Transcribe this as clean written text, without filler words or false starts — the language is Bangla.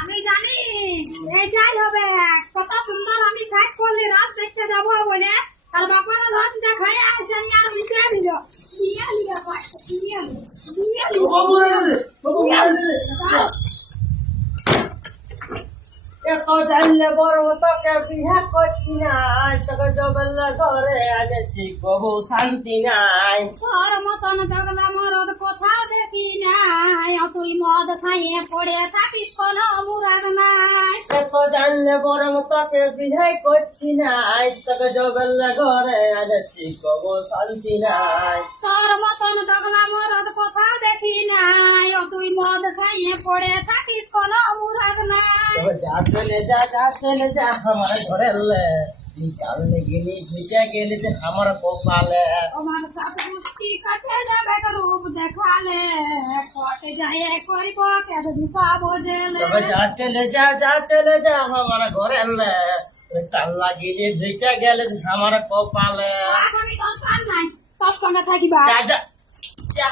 আমি জানি এইটাই হবে কত সুন্দর। আমি সাইড করলে রাস দেখতে যাবো বলে আর বাবা লটটা খাইয়ে আসে আমি আর উঠে দিল দিয়ে লিয়া পাঁচটা দিয়ে এত জানলে বড় তোকে বিহা করছি নাই, তোকে জবেলা ঘরে আগেছি কবু শান্তি নাই। তোর মতন জগলা মরদ কোথাও দেখি নাই, তুই মদ খাইয়ে পড়ে থাকিস কোনো মুরাদ নাই। এত জানলে বড় তোকে বিহা করছি নাই, তোকে জবেলা ঘরে আগেছি কবু শান্তি নাই। তোর মতন জগলা মরদ কোথাও দেখি নাই, তুই মদ খাইয়ে পড়ে থাকিস কোনো মুরাদ নাই। যা চলে যা আমার ঘরে কালনে গেলি ভিজা গেলি যে আমার কপালে। আমার সাথে মুষ্টি কাটে যাবে রূপ দেখালে, কটে যায় করিব কেদ ঢুকাবো জেলে। তবে যা চলে যা আমার ঘরে কাল্লা গেলি ভিজা গেলে যে আমার কপালে। এখন দরকার নাই তোর সঙ্গে থাকিবা। যা